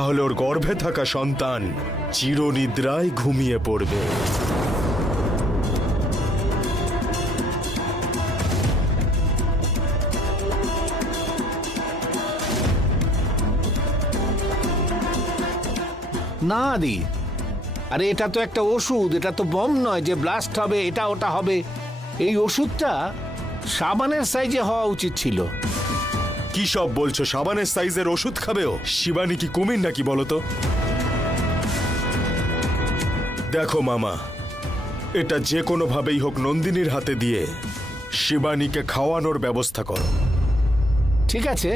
তাহলে ওর গর্ভে থাকা সন্তান চিরনিদ্রায় ঘুমিয়ে পড়বে। না আদি, আরে এটা তো একটা ওষুধ, এটা তো বম নয় যে ব্লাস্ট হবে, এটা ওটা হবে। এই ওষুধটা সাবানের সাইজে হওয়া উচিত ছিল। কি সব বলছো? সাবানের সাইজের ওষুধ খাবেও? শিবানী কি কুমির নাকি বলতো? দেখো মামা, এটা যে কোনো ভাবেই হোক নন্দিনীর হাতে দিয়ে শিবানীকে খাওয়ানোর ব্যবস্থা করো। ঠিক আছে,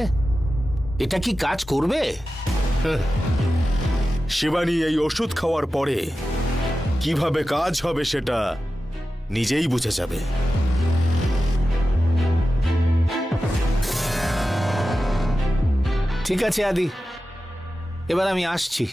এটা কি কাজ করবে? শিবানী এই ওষুধ খাওয়ার পরে কিভাবে কাজ হবে সেটা নিজেই বুঝে যাবে। ঠিক আছে আদি, এবার আমি আসছি।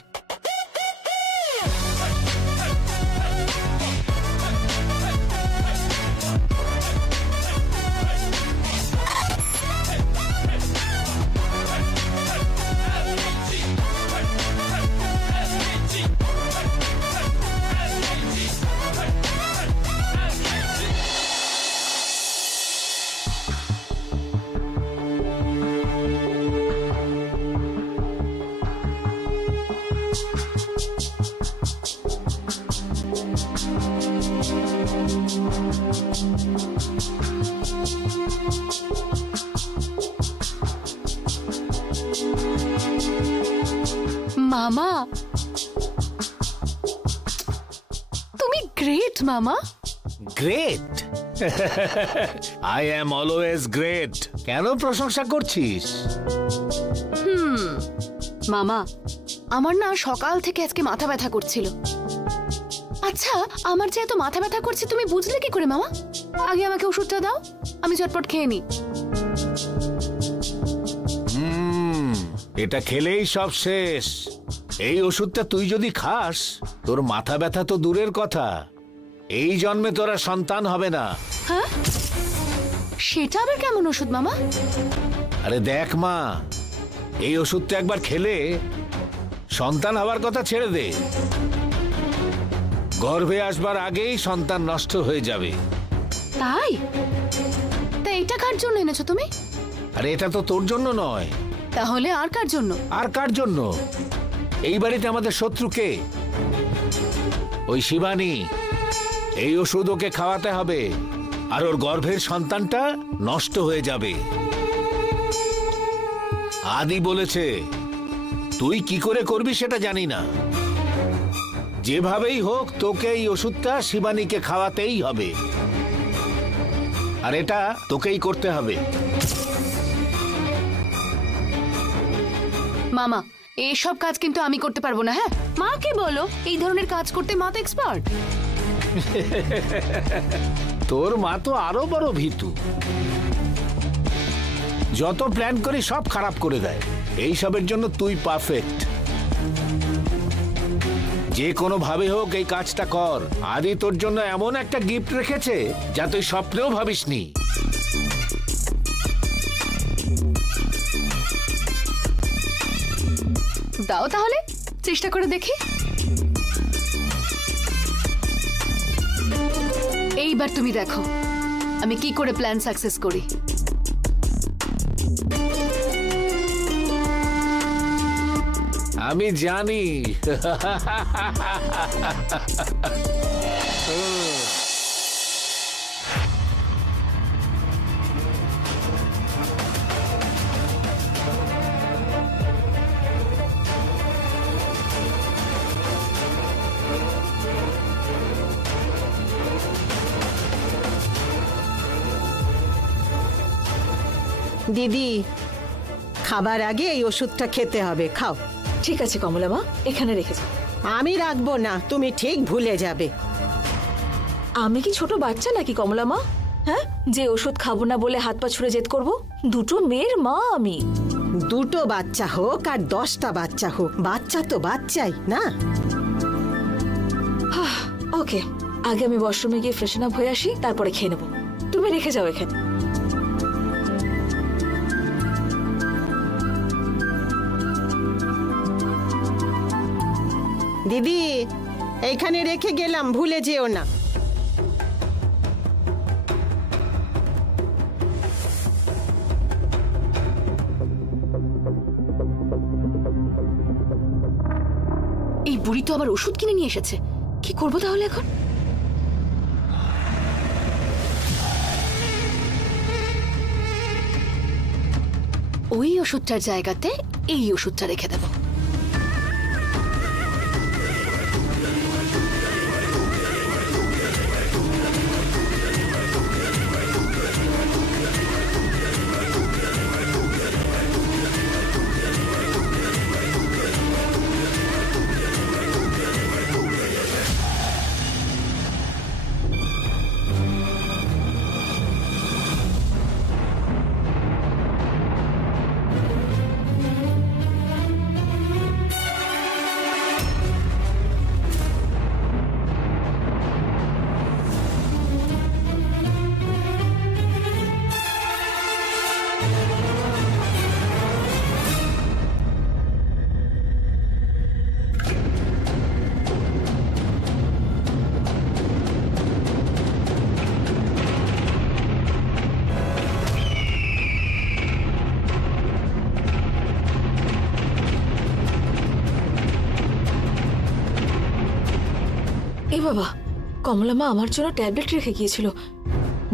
মামা, তুমি গ্রেট মামা। Great? I am always great. কেন প্রশংসা করছিস? মামা, আমার না সকাল থেকে আজকে মাথা ব্যথা করছিল। আচ্ছা, আমার যে এত মাথা ব্যথা করছে তুমি বুঝলে কি করে মামা? আগে আমাকে ওষুধটা দাও, আমি চটপট খেয়ে নিই। এটা খেলেই সব শেষ। এই ওষুধটা তুই যদি খাস, তোর মাথা ব্যথা তো দূরের কথা, এই জন্মে তোরা সন্তান হবে না। হ্যাঁ? সেটা আবার কেমন ওষুধ মামা? আরে দেখ মা, এই ওষুধটা একবার খেলে সন্তান হওয়ার কথা ছেড়ে দে, গর্ভে আসবার আগেই সন্তান নষ্ট হয়ে যাবে। তাই? তা এটা কার জন্য এনেছো তুমি? আরে এটা তো তোর জন্য নয়। তাহলে আর কার জন্য? আর কার জন্য? এই বাড়িতে আমাদের শত্রুকে, ওই শিবানী। এই ওষুধ ওকে খাওয়াতে হবে, আর ওর গর্ভের সন্তানটা নষ্ট হয়ে যাবে। আদি বলেছে, তুই কি করে করবি সেটা জানি না, যেভাবেই হোক তোকে এই ওষুধটা শিবানীকে খাওয়াতেই হবে, আর এটা তোকেই করতে হবে। মামা, এইসব কাজ কিন্তু আমি করতে পারবো না। হ্যাঁ, মাকে বলো এই ধরনের কাজ করতে, মা তো এক্সপার্ট। তোর মা তো আরো বড় ভীতু, যত প্ল্যান করি সব খারাপ করে দেয়। এইসবের জন্য তুই পারফেক্ট। যে কোনো ভাবে হোক এই কাজটা কর। আদি তোর জন্য এমন একটা গিফট রেখেছে যা তুই স্বপ্নেও ভাবিসনি। দাও তাহলে, চেষ্টা করে দেখি। এইবার তুমি দেখো আমি কি করে প্ল্যান সাকসেস করি। আমি জানি। দিদি, খাবার আগে এই ওষুধটা খেতে হবে, খাও। ঠিক আছে কমলা মা, এখানে রেখে যাও। আমি রাখবো না, তুমি ঠিক ভুলে যাবে। আমি কি ছোট বাচ্চা নাকি কমলা মা? হ্যাঁ, যে ওষুধ খাবো না বলে হাত পা ছুড়ে জেদ করবো? দুটো মেয়ের মা আমি। দুটো বাচ্চা হোক আর 10টা বাচ্চা হোক, বাচ্চা তো বাচ্চাই না। ওকে, আগে আমি ওয়াশরুমে গিয়ে ফ্রেশন আপ হয়ে আসি, তারপরে খেয়ে নেবো। তুমি রেখে যাও এখানে। দিদি এইখানে রেখে গেলাম, ভুলে যেও না। এই বুড়ি তো আবার ওষুধ কিনে নিয়ে এসেছে, কি করবো তাহলে এখন? ওই ওষুধটার জায়গাতে এই ওষুধটা রেখে দেব। এই বাবা, কমলা মা আমার জন্য ট্যাবলেট রেখে গিয়েছিল,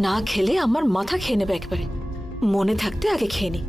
না খেলে আমার মাথা খেয়ে নেবে একবারে। মনে থাকতে আগে খেয়ে নি।